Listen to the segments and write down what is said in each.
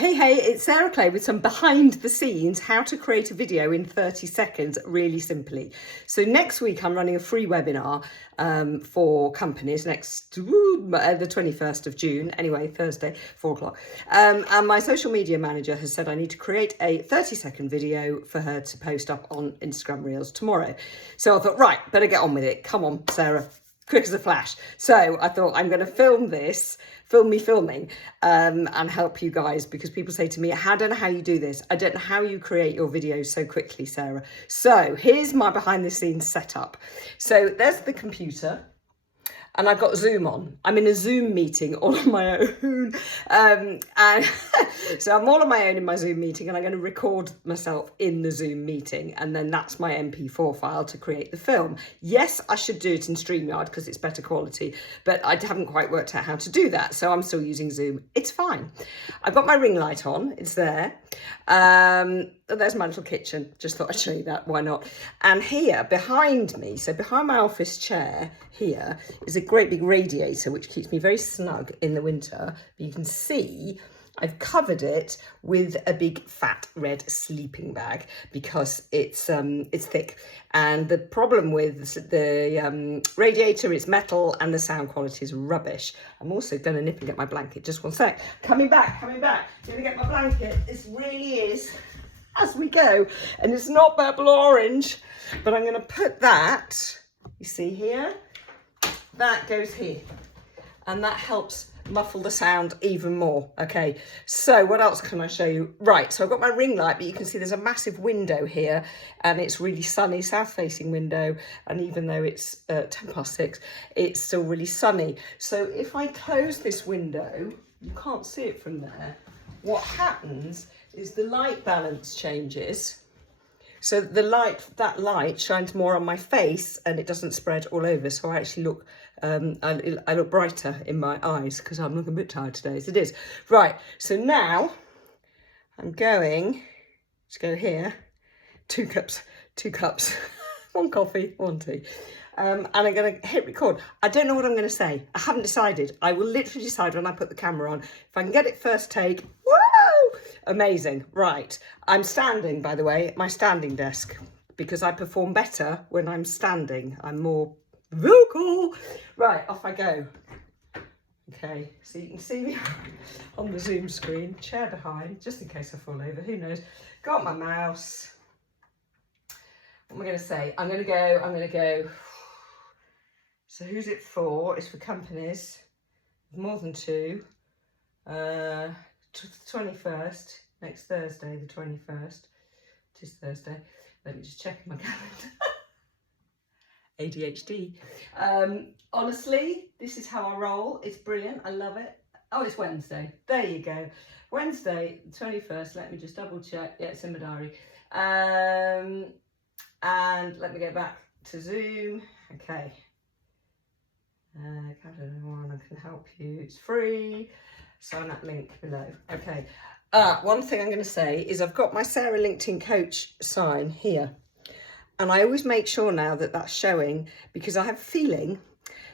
Hey, it's Sarah Clay with some behind the scenes, how to create a video in 30 seconds, really simply. So next week I'm running a free webinar for companies the 21st of June, anyway, Thursday, 4 o'clock. And my social media manager has said I need to create a 30-second video for her to post up on Instagram Reels tomorrow. So I thought, right, better get on with it. Come on, Sarah. Quick as a flash. So I thought I'm going to film me filming and help you guys, because people say to me, I don't know how you do this. I don't know how you create your videos so quickly, Sarah. So here's my behind the scenes setup. So there's the computer. And I've got Zoom on. I'm in a Zoom meeting all on my own. And so I'm all on my own in my Zoom meeting, and I'm going to record myself in the Zoom meeting. And then that's my MP4 file to create the film. Yes, I should do it in StreamYard because it's better quality, but I haven't quite worked out how to do that. So I'm still using Zoom. It's fine. I've got my ring light on. It's there. There's my little kitchen. Just thought I'd show you that. Why not? And here behind me, so behind my office chair here, is a great big radiator which keeps me very snug in the winter. But you can see I've covered it with a big fat red sleeping bag because it's thick. And the problem with the radiator is metal and the sound quality is rubbish. I'm also going to nip and get my blanket. Just one sec. Coming back. Going to get my blanket. This really is as we go. And it's not purple orange, but I'm going to put that, you see here, that goes here. And that helps muffle the sound even more. Okay, so what else can I show you? Right, so I've got my ring light, but you can see there's a massive window here, and it's really sunny, south facing window, and even though it's 6:10, it's still really sunny. So if I close this window, you can't see it from there. What happens is the light balance changes. So that light shines more on my face and it doesn't spread all over. So I actually look, I look brighter in my eyes because I'm looking a bit tired today as it is. Right, so now I'm going to go here, two cups, one coffee, one tea. And I'm going to hit record. I don't know what I'm going to say. I haven't decided. I will literally decide when I put the camera on. If I can get it first take, woo! Amazing. Right. I'm standing, by the way, at my standing desk because I perform better when I'm standing. I'm more vocal. Right, off I go. Okay, so you can see me on the Zoom screen, chair behind, just in case I fall over, who knows. Got my mouse. What am I going to say? I'm going to go. So who's it for? It's for companies, more than two. 21st, next Thursday, the 21st. It is Thursday. Let me just check my calendar. ADHD. Honestly, this is how I roll. It's brilliant. I love it. Oh, it's Wednesday. There you go. Wednesday, the 21st. Let me just double check. Yeah, it's in my diary. And let me go back to Zoom. Okay. I can help you. It's free. Sign that link below. Okay. One thing I'm going to say is I've got my Sarah LinkedIn coach sign here. And I always make sure now that that's showing, because I have a feeling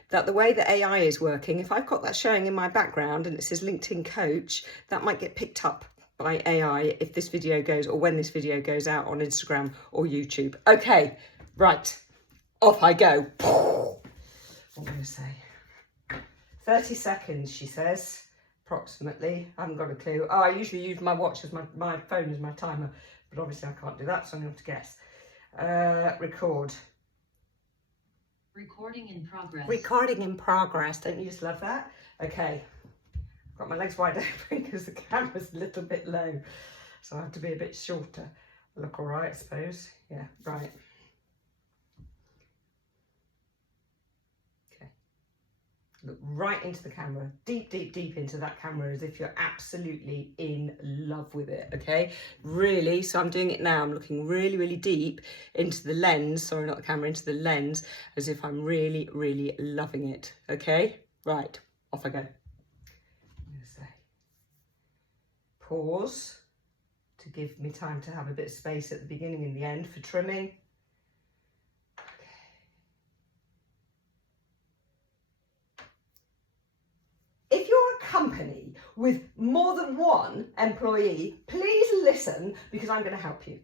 that the way that AI is working, if I've got that showing in my background and it says LinkedIn coach, that might get picked up by AI if this video goes, or when this video goes out on Instagram or YouTube. Okay, right. Off I go. What am I going to say? 30 seconds, she says, approximately. I haven't got a clue. Oh, I usually use my watch as my phone as my timer, but obviously I can't do that, so I'm going to have to guess. Record. Recording in progress. Recording in progress. Don't you just love that? Okay. I've got my legs wide open because the camera's a little bit low, so I have to be a bit shorter. Look all right, I suppose. Yeah, right. Look right into the camera, deep into that camera, as if you're absolutely in love with it, okay? Really, so I'm doing it now. I'm looking really deep into the lens, sorry, not the camera, into the lens, as if I'm really loving it, okay? Right, off I go. I'm gonna say, pause to give me time to have a bit of space at the beginning and the end for trimming. Company with more than one employee, please listen because I'm going to help you.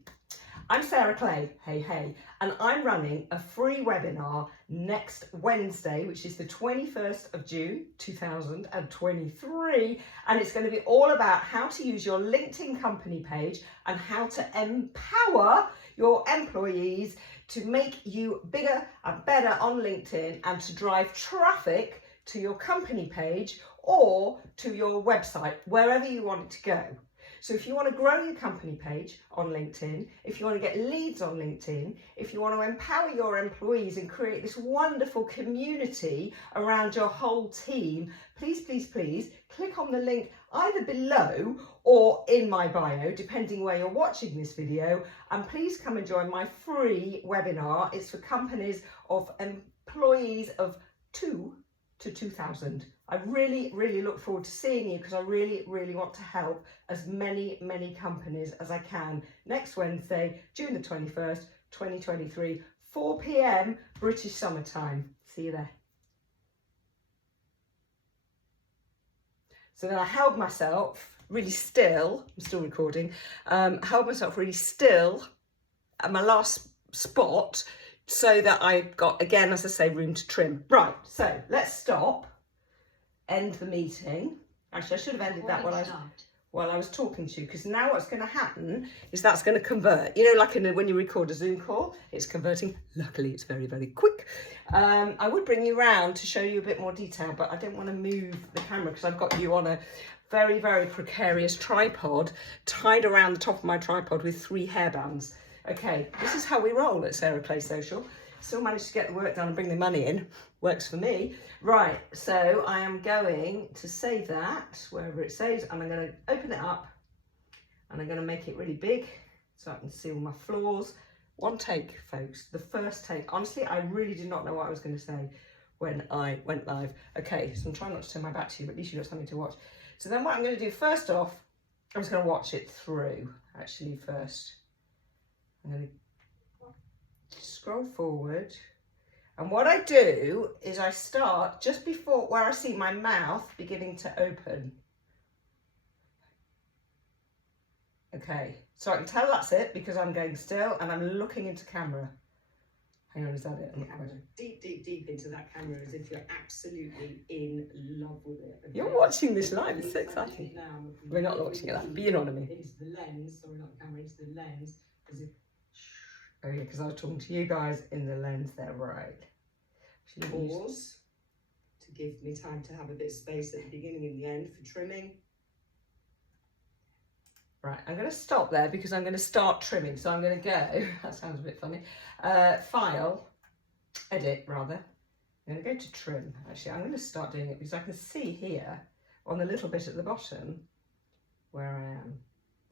I'm Sarah Clay, hey, and I'm running a free webinar next Wednesday, which is the 21st of June, 2023. And it's going to be all about how to use your LinkedIn company page and how to empower your employees to make you bigger and better on LinkedIn and to drive traffic to your company page or to your website, wherever you want it to go. So if you want to grow your company page on LinkedIn, if you want to get leads on LinkedIn, if you want to empower your employees and create this wonderful community around your whole team, please click on the link either below or in my bio, depending where you're watching this video. And please come and join my free webinar. It's for companies of employees of 2 to 2,000. I really look forward to seeing you because I really want to help as many companies as I can. Next Wednesday, June the 21st, 2023, 4 p.m. British summertime. See you there. So then I held myself really still, I'm still recording, held myself really still at my last spot so that I got, again, as I say, room to trim. Right, so let's stop. End the meeting. Actually, I should have ended that while I was talking to you, because now what's going to happen is that's going to convert. You know, like when you record a Zoom call, it's converting. Luckily, it's very quick. I would bring you around to show you a bit more detail, but I don't want to move the camera because I've got you on a very precarious tripod tied around the top of my tripod with 3 hairbands. Okay, this is how we roll at Sarah Clay Social. Still managed to get the work done and bring the money in. Works for me. Right, so I am going to save that wherever it saves, and I'm going to open it up and I'm going to make it really big so I can see all my flaws. One take, folks, the first take. Honestly, I really did not know what I was going to say when I went live. Okay, so I'm trying not to turn my back to you, but at least you've got something to watch. So then what I'm going to do first off, I'm just going to watch it through, actually, first. I'm going to scroll forward, and what I do is I start just before where I see my mouth beginning to open. Okay, so I can tell that's it because I'm going still and I'm looking into camera. Hang on, is that it? Deep into that camera as if you're absolutely in love with it. Okay? You're watching this live, it's so exciting. We're not watching it live, but you know what I mean. Into the lens, sorry, not the camera, into the lens, as if. Oh yeah, because I was talking to you guys in the lens there, right? Pause to give me time to have a bit of space at the beginning and the end for trimming. Right, I'm going to stop there because I'm going to start trimming. So I'm going to go, that sounds a bit funny, file, edit rather. I'm going to go to trim. Actually, I'm going to start doing it because I can see here on the little bit at the bottom where I am.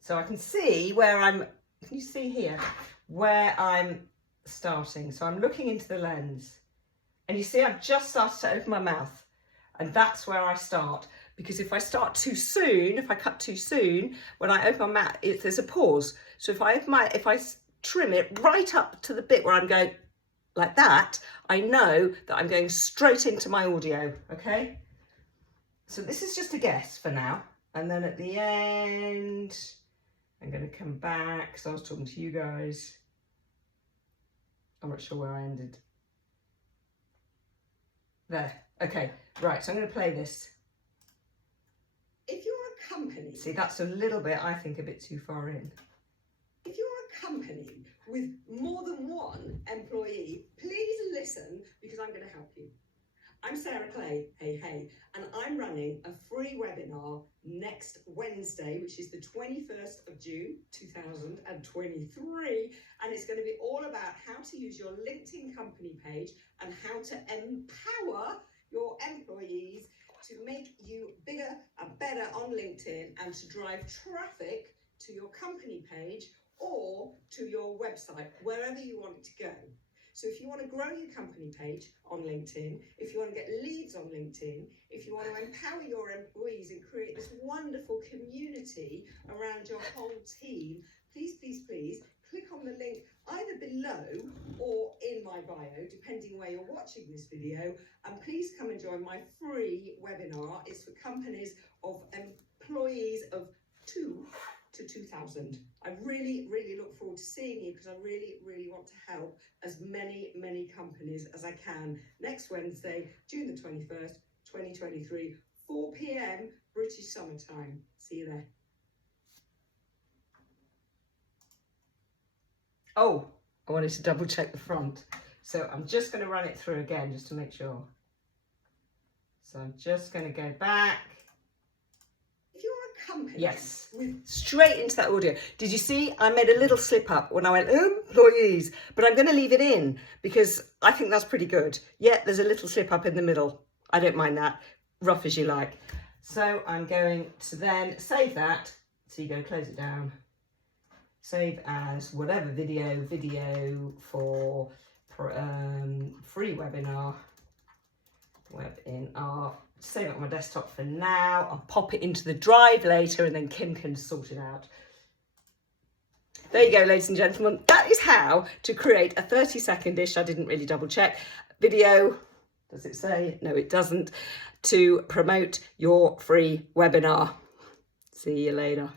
So I can see where I'm, can you see here? Where I'm starting. So I'm looking into the lens and you see I've just started to open my mouth, and that's where I start, because if I start too soon, if I cut too soon, when I open my mouth, there's a pause. So if I trim it right up to the bit where I'm going like that, I know that I'm going straight into my audio. Okay, so this is just a guess for now, and then at the end I'm going to come back because I was talking to you guys. I'm not sure where I ended. There. Okay. Right. So I'm going to play this. If you're a company... See, that's a little bit, I think, a bit too far in. If you're a company with more than one employee, please listen because I'm going to help you. I'm Sarah Clay, hey, and I'm running a free webinar next Wednesday, which is the 21st of June, 2023, and it's going to be all about how to use your LinkedIn company page and how to empower your employees to make you bigger and better on LinkedIn and to drive traffic to your company page or to your website, wherever you want it to go. So if you want to grow your company page on LinkedIn, if you want to get leads on LinkedIn, if you want to empower your employees and create this wonderful community around your whole team, please click on the link either below or in my bio, depending where you're watching this video. And please come and join my free webinar. It's for companies of employees of 2 to 2,000. I really, really look forward to seeing you because I really, really want to help as many, many companies as I can. Next Wednesday, June the 21st, 2023, 4 p.m. British summertime. See you there. Oh, I wanted to double check the front. So I'm just going to run it through again just to make sure. So I'm just going to go back. If you're a company, yes, straight into that audio. Did you see I made a little slip up when I went employees, but I'm going to leave it in because I think that's pretty good. Yeah, there's a little slip up in the middle. I don't mind that, rough as you like. So I'm going to then save that. So you go close it down. Save as whatever video for free webinar. Save it on my desktop for now. I'll pop it into the drive later and then Kim can sort it out. There you go, ladies and gentlemen. That is how to create a 30-second-ish, I didn't really double check, video, does it say? No, it doesn't, to promote your free webinar. See you later.